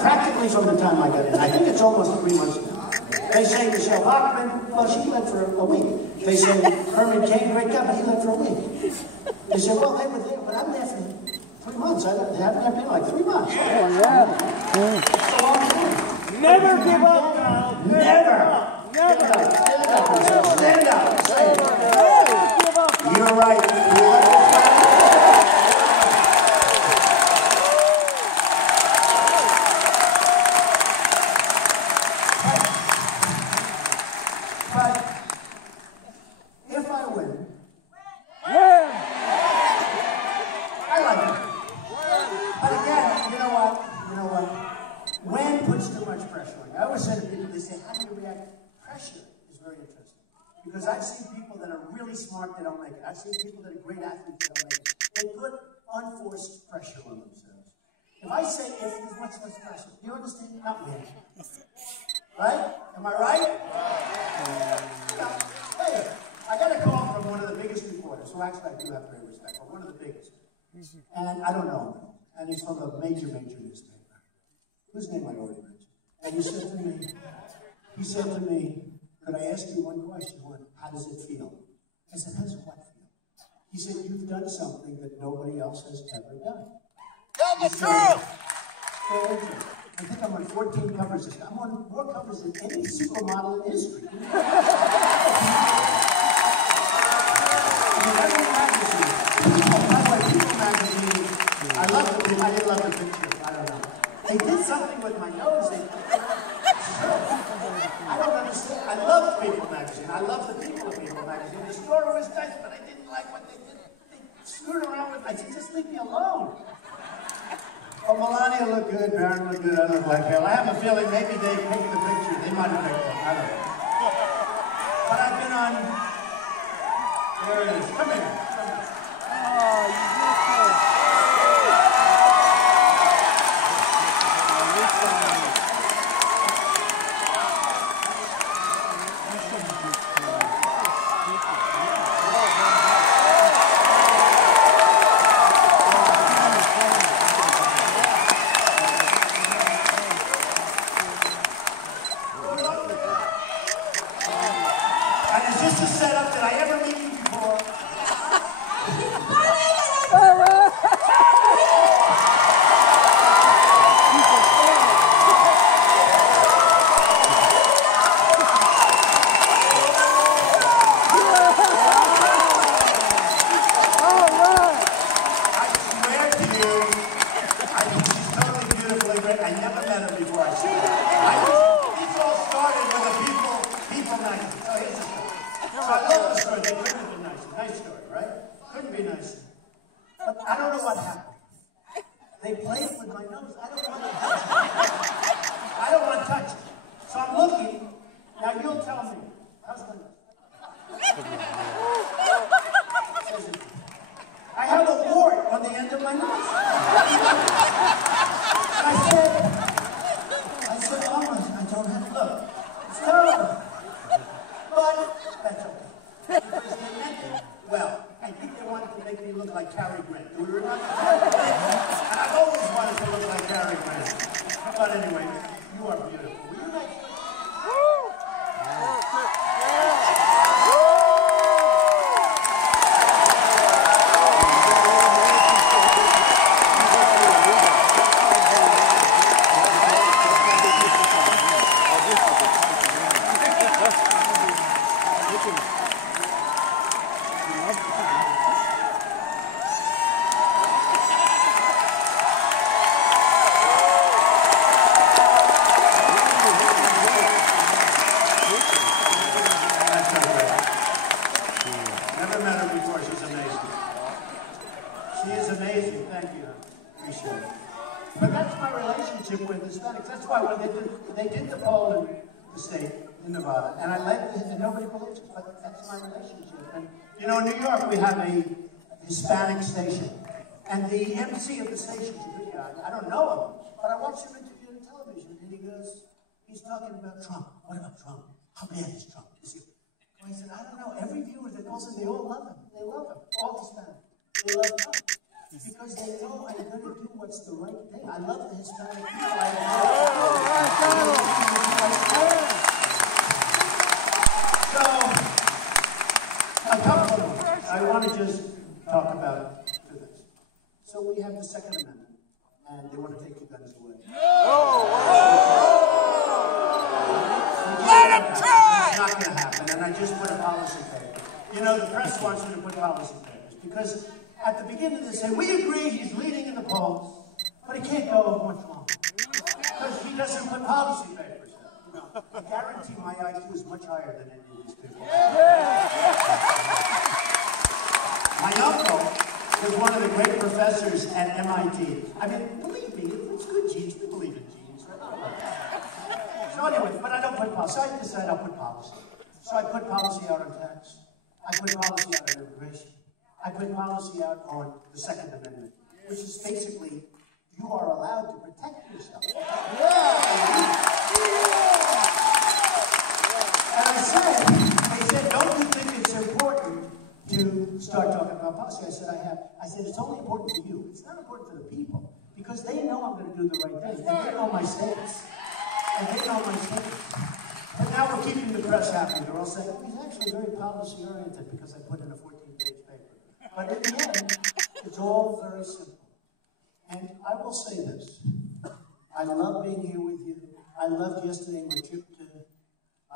practically from the time I got in. I think it's almost 3 months now. They say Michelle Bachmann, well, she led for a week. They say Herman Cain, great guy, but he led for a week. They say, well, they were there, but I'm there for 3 months. They haven't been like 3 months. Yeah. It's a long time. Never give up now. Never. Stand up. You're right. But if I win, I like it. But again, you know what? When puts too much pressure on you. I always say to people, they say, how do you react? Pressure is very interesting. Because I've seen people that are really smart, they don't make it. I've seen people that are great athletes, they don't make it. They put unforced pressure on themselves. If I say if, there's much less pressure. Do you understand? Not when. Right? Am I right? Hey, I got a call from one of the biggest reporters, who actually I do have great respect for, one of the biggest. And I don't know him. And he's from a major newspaper, whose name I already mentioned. And he said to me, could I ask you one question? How does it feel? I said, how does what feel? He said, you've done something that nobody else has ever done. Tell the truth! I think I'm on 14 covers. I'm on more covers than any supermodel in history. Every magazine. By the way, People magazine, I didn't love the picture. I don't know. They did something with my nose. I don't understand. I loved People magazine. I love the people of People magazine. The story was nice, but I didn't like what they did. They screwed around with. I said, just leave me alone. Oh, Melania looked good, Baron looked good, I look like hell. I have a feeling maybe they picked the picture. They might have picked them. I don't know. But I've been on. There it is. Come here. Oh, you missed it. You know, in New York, we have a Hispanic station. And the MC of the station is a good guy. I don't know him, but I watched him interview on television, and he's talking about Trump. What about Trump? How bad is Trump? Well, he said, I don't know. Every viewer that calls him, they all love him. They love him. All Hispanic. They love Trump. because they know I'm going to do what's the right thing. I love the Hispanic people. So, a couple of them. I want to just talk about this. So we have the Second Amendment, and they want to take your guns away. Let him try! It's not going to happen, and I just put a policy paper. You know, the press wants me to put policy papers, because at the beginning they say, we agree he's leading in the polls, but he can't go much longer, because he doesn't put policy papers. You know, I guarantee my IQ is much higher than any of these people. My uncle was one of the great professors at MIT. I mean, believe me, it's good genes. We believe in genes, right? So anyway, but I don't put policy. So I decided I'll put policy. So I put policy out on tax. I put policy out on immigration. I put policy out on the Second Amendment, which is basically, you are allowed to protect yourself. And I said, they said, don't you think it's important to start talking about policy? I said, I said, it's only important to you. It's not important to the people, because they know I'm going to do the right thing, and they know my stance. And they know my stance. And now we're keeping the press happy. They're all saying, oh, he's actually very policy-oriented because I put in a 14-page paper. But in the end, it's all very simple. And I will say this. I love being here with you. I loved yesterday my trip to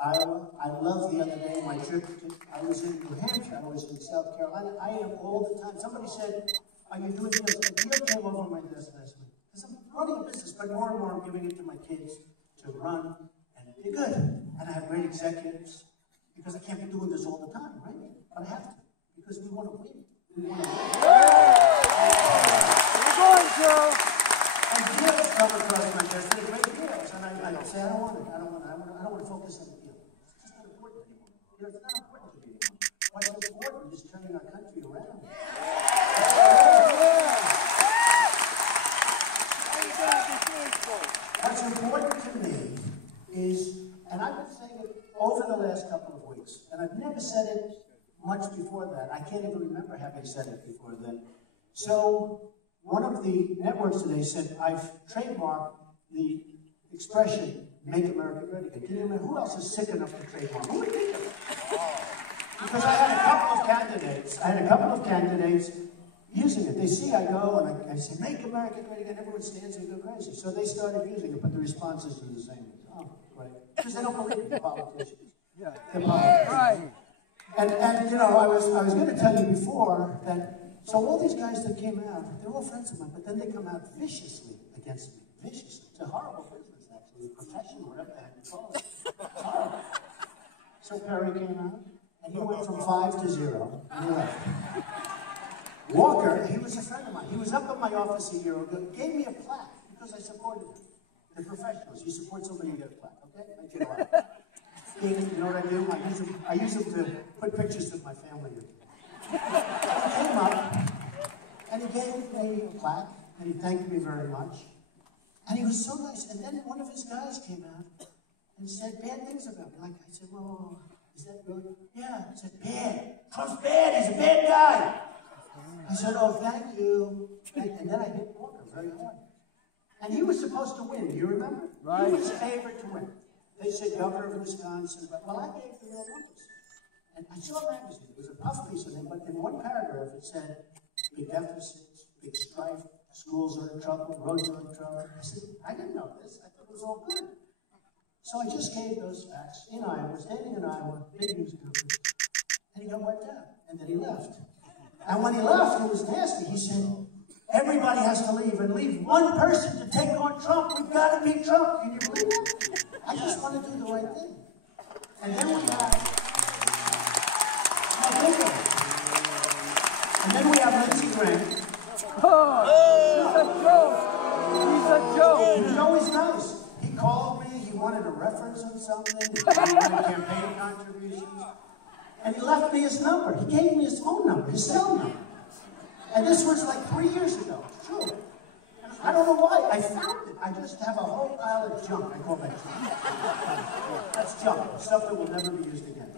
Iowa. I loved the other day my trip to, I was in New Hampshire. I was in South Carolina. I am all the time. Somebody said, are you doing this? A deal came over my desk last week. Because I'm running a business, but more and more I'm giving it to my kids to run, and they're good. And I have great executives, because I can't be doing this all the time, right? But I have to, because we want to win. We want to win. You're going, Joe. And deals come across my desk. They're great deals, and I don't say I don't want it. I don't want to focus on the deal. It's just not important anymore. You know, it's not important to me anymore. What's important is turning our country around. What's important to me is, and I've been saying it over the last couple of weeks, and I've never said it much before that. I can't even remember having said it before then. So one of the networks today said, I've trademarked the expression, make America great again. Can you imagine who else is sick enough to trademark? Who would think of it? Because I had a couple of candidates using it. They see I go and I say, make America great again. Everyone stands and go crazy. So they started using it, but the responses are the same. Oh, great. Because they don't believe in the politicians. Yeah. They're politicians. Right. And you know, I was going to tell you before that, so all these guys that came out, they're all friends of mine, but then they come out viciously against me. Viciously. It's a horrible business, actually. Professional, whatever the heck you call it. It's horrible. So Perry came out, and he went from 5 to 0, and he left. Walker, he was a friend of mine. He was up at my office a year ago, gave me a plaque because I supported him. The professionals, you support somebody, you get a plaque, okay? Thank you a lot. You know what I do? I use them to put pictures of my family in. He came up, and he gave me a plaque, and he thanked me very much. And he was so nice. And then one of his guys came out and said bad things about me. Like, I said, well, is that good? Yeah. He said, bad. Trump's bad. He's a bad guy. I said, oh, thank you. And then I hit Walker very hard. And he was supposed to win. Do you remember? Right. He was favored to win. They said governor of Wisconsin. But, well, I gave the real numbers. And I saw a magazine. It was a puff piece of him. But in one paragraph, it said, big deficits, big strife, schools are in trouble, roads are in trouble. I said, I didn't know this. I thought it was all good. So I just gave those facts in Iowa, standing in Iowa, big news conference. And he got wiped out. And then he left. And when he left, it was nasty. He said, everybody has to leave, and leave one person to take on Trump. We've got to beat Trump. Can you believe that? I just want to do the right thing. And then we have, Lindsey Graham. Oh, he's a joke. He was always nice. He called me. He wanted a reference on something. He wanted campaign contributions. And he left me his number. He gave me his phone number, his cell number. And this was like 3 years ago. It's true. I don't know why. I found it. I just have a whole pile of junk. I call that junk. That's junk. Stuff that will never be used again.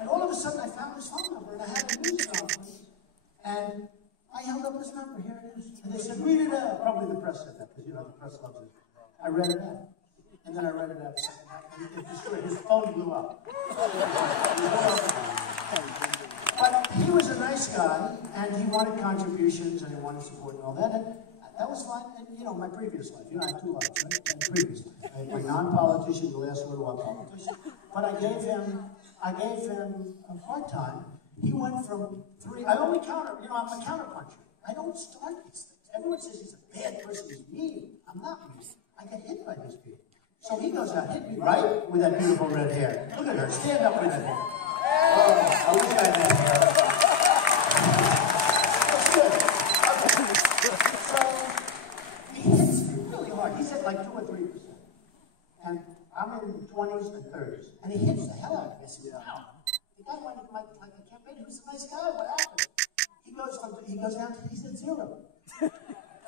And all of a sudden, I found his phone number, and I had a news conference. And I I held up his number, here it is. And they said, read it out. Probably the press said that, because you know the press loves it. I read it out. And then I read it out a second time, and his phone blew up. But he was a nice guy, and he wanted contributions, and he wanted support and all that. And that was fine. And, you know, my previous life, you know, I have 2 lives, right? My previous life. I had my non-politician, the last little while politician. But I gave him a hard time. He went from 3, I only counter, you know, I'm a counterpuncher. I don't start these things. Everyone says he's a bad person, he's mean. I'm not mean. I get hit by these people. So he goes out, hit me right with that beautiful red hair. Look at her, stand up with that hair. Oh, I wish I had that hair. That's good. Okay. So he hits me really hard. He's at like 2 or 3%. And I'm in the 20s and 30s. And he hits the hell out of me. I said, wow. The guy went like a campaign. He was a nice guy. What happened? He goes down to, he's at 0.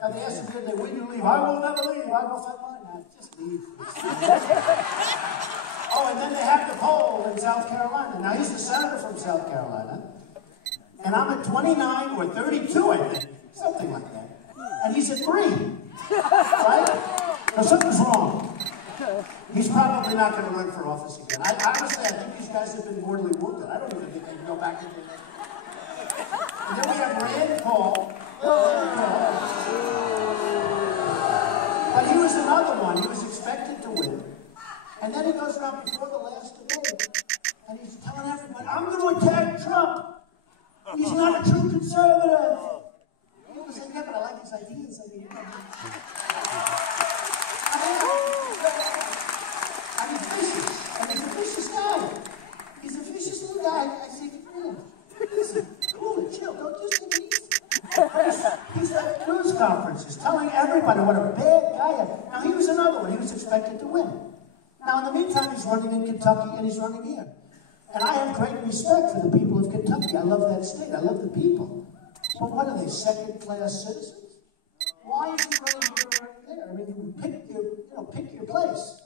Now they asked him, did they win you leave? I will never leave. I will fight mine. Now just leave. Oh, and then they have the poll in South Carolina. Now he's the senator from South Carolina. And I'm at 29 or 32, I think. Something like that. And he's at 3. Right? Now something's wrong. He's probably not going to run for office again. Honestly, I think these guys have been mortally wounded. I don't even think they can go back into it. And then we have Rand Paul. But he was another one. He was expected to win. And then he goes around before the last debate, and he's telling everybody, I'm going to attack Trump. He's not a true conservative. He was saying, yeah, but I like his ideas. I mean, he's vicious. And he's a vicious guy. He's a vicious little guy. I say, listen, cool and chill. Don't just take it easy. He's at news conferences telling everybody what a bad guy is. Now, he was another one. He was expected to win. Now, in the meantime, he's running in Kentucky and he's running here. And I have great respect for the people of Kentucky. I love that state. I love the people. But what are they, second-class citizens? Why is he running here and running there? I mean, you pick your place.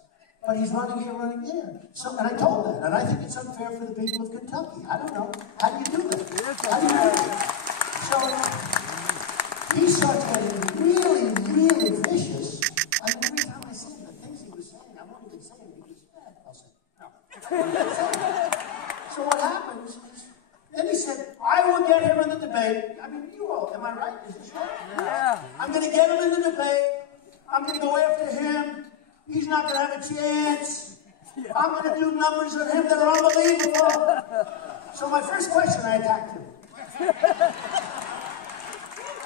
But he's running here, running there. So, and I told that. And I think it's unfair for the people of Kentucky. I don't know. How do you do that? How do you do that? So he starts getting really, really vicious. And every time I see him, the things he was saying, I won't even say it because I'll say, no. So what happens is, then he said, I will get him in the debate. I mean, you all, am I right? Is this right? Yeah. I'm going to get him in the debate. I'm going to go after him. He's not going to have a chance. I'm going to do numbers on him that are unbelievable. So my first question, I attacked him.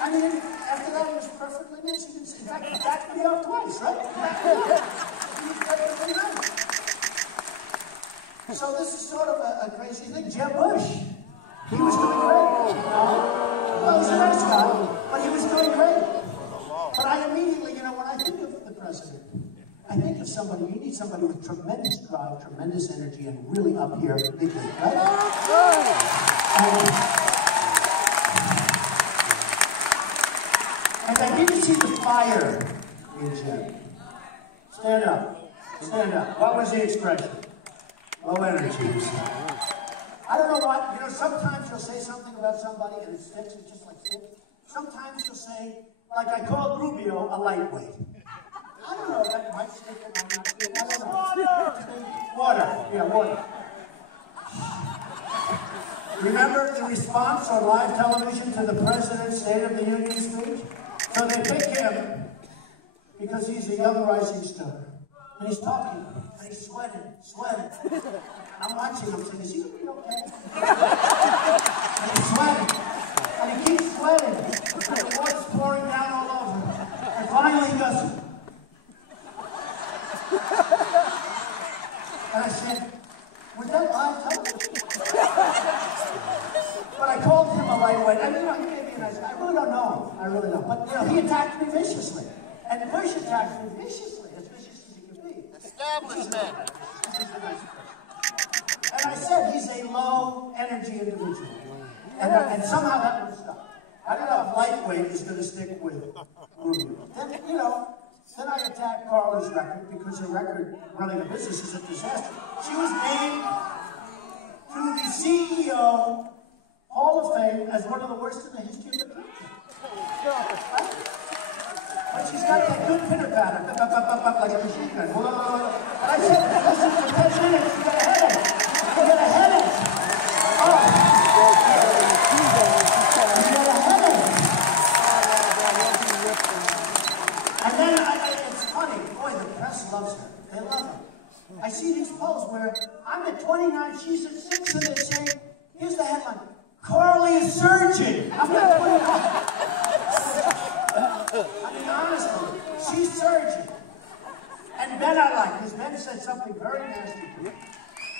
I mean, after that, it was perfectly nice. In fact, he backed me up twice, right? He was perfectly nice. So this is sort of a crazy thing. Jeb Bush, he was doing great. Well, he's a nice guy, but he was doing great. But I immediately, you know, when I think of the president, I think of somebody, you need somebody with tremendous drive, tremendous energy, and really up here, big league, right? And I didn't see the fire in Jeb. Stand up. Stand up. What was the expression? Low energy. I don't know what, you know, sometimes you'll say something about somebody and it sticks, it just like sticks. Sometimes you'll say, like I called Rubio a lightweight. I don't know, that might stick or might not stick. I don't know. Water. Yeah, water. Remember the response on live television to the President's State of the Union speech? So they pick him because he's a young rising star. And he's talking, and he's sweating. I'm watching him saying, is he going to be okay? And he's sweating. And he keeps sweating. And the water's pouring down all over him. And finally he goes, and I said, was that live television? But I called him a lightweight. And, you know, he may be a nice guy. I really don't know him. I really don't. But, you know, he attacked me viciously. And Bush attacked me viciously. As vicious as he could be. Establishment. And I said, he's a low-energy individual. And somehow that would stop. I don't know if lightweight is going to stick with Rubio. Then, you know, then I attacked Carla's record because her record running a business is a disaster. She was named to the CEO Hall of Fame as one of the worst in the history of the country. But she's got that good pitter patter, like a machine gun. But I said, listen, for 10 minutes, you got a headache. You got a headache. Oh. You got a headache. And then it's funny, boy, the press loves her. They love her. I see these polls where I'm at 29, she's at 6, and they're saying, here's the headline, Carly is surging. I'm at 29. I mean, honestly, she's surging. And Ben I like, because Ben said something very nasty to me.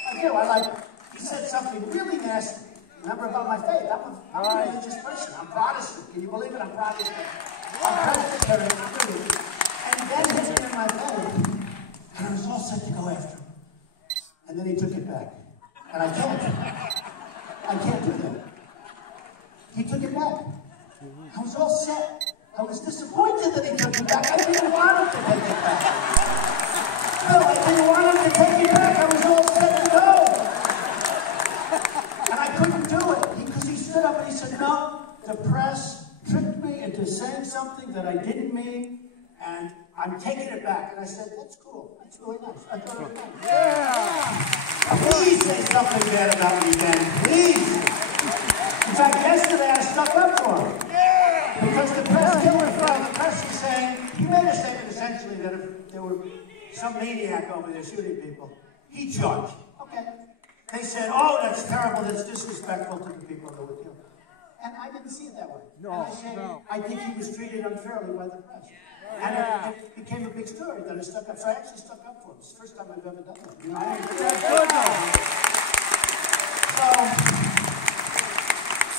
I do, I like, he said something really nasty. Remember about my faith? I'm a religious person. I'm Protestant. Can you believe it? I'm Protestant. I'm Presbyterian. And Ben hit me in my faith. And I was all set to go after him. And then he took it back. And I can't do that. He took it back. I was all set. I was disappointed that he took it back. I didn't want him to take it back. No, I didn't want him to take it back. I was all set to go. And I couldn't do it because he stood up and he said, no, the press tricked me into saying something that I didn't mean, and I'm taking it back. And I said, that's cool. That's really nice. I thought it was nice. Yeah. Please say something bad about me, Ben. Please. In fact, yesterday I stuck up for him. Because the press killer from the press is saying, he made a statement essentially that if there were some maniac over there shooting people, he'd charge. Okay. They said, oh, that's terrible, that's disrespectful to the people that were killed. And I didn't see it that way. No, and I said, I think he was treated unfairly by the press. And it became a big story that I stuck up. So I actually stuck up for him. It's the first time I've ever done that. You know, so,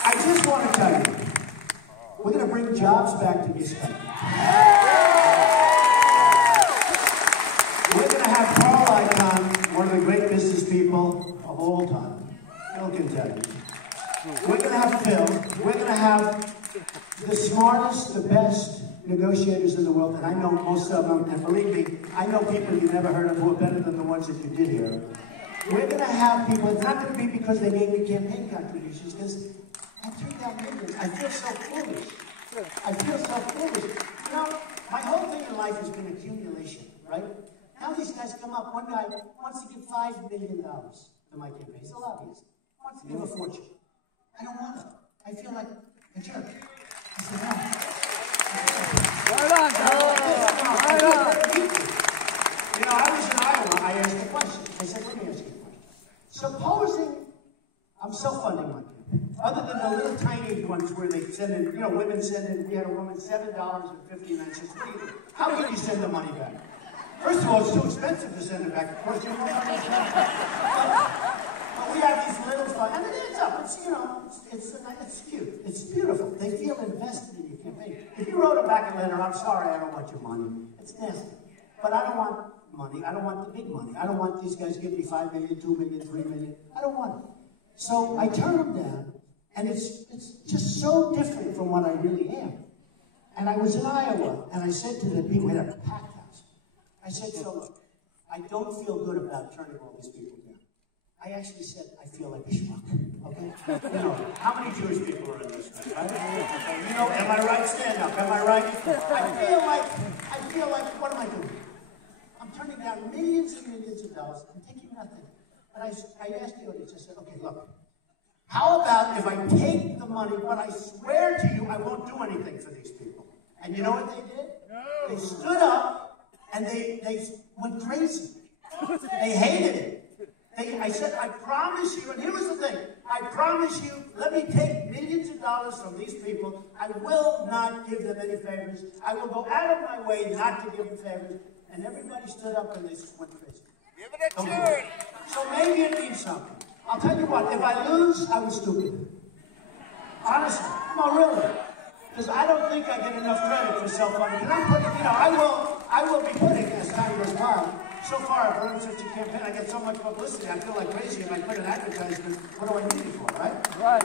I just want to tell you, we're going to bring jobs back to this country. We're going to have Carl Icahn, one of the great business people of all time. Phil can tell you. We're going to have Phil. We're going to have the smartest, the best negotiators in the world, and I know most of them, and believe me, I know people you never heard of who are better than the ones that you did hear. We're going to have people, it's not going to be because they gave me campaign contributions, because I turned down millions. I feel so foolish. I feel so foolish. You know, my whole thing in life has been accumulation, right? Now these guys come up. One guy wants to give $5 million to my campaign. He's a lobbyist. Wants to give a fortune. I don't want it. I feel like a jerk. I said, no. Right on, right on. You know, I was in Iowa. I asked a question. I said, let me ask you a question. Supposing I'm self-funding my campaign, other than the little tiny ones where they send in, you know, women send in, we had a woman $7.59. What do you do? How can you send the money back? First of all, it's too expensive to send it back. Of course, you know, but we have these little fun, and it ends up. It's, you know, it's cute. It's beautiful. They feel invested in your campaign. If you wrote them back a letter, I'm sorry, I don't want your money. It's nasty. But I don't want money. I don't want the big money. I don't want these guys giving me $5 million, $2 million, $3 million. I don't want it. So I turn them down, and it's just so different from what I really am. And I was in Iowa, and I said to the people, we had a packed house. I said, so look, I don't feel good about turning all these people down. I actually said, I feel like a schmuck, okay? You know, how many Jewish people are in this country, right? You know, am I right? Stand up, am I right? I feel like, what am I doing? I'm turning down millions and millions of dollars. I'm taking nothing. But I asked the audience, I said, okay, look, how about if I take the money, but I swear to you I won't do anything for these people? And you know what they did? No. They stood up and they went crazy. They hated it. I said, I promise you, and here was the thing, I promise you, let me take millions of dollars from these people. I will not give them any favors. I will go out of my way not to give them favors. And everybody stood up and they just went crazy. Give it a turn. So maybe it means something. I'll tell you what, if I lose, I was stupid. Honestly. No, really. Because I don't think I get enough credit for self-funding. And I'm putting, you know, I will be putting, as time goes by, so far I've run such a campaign, I get so much publicity, I feel like crazy if I put an advertisement, what do I need it for, right? Right.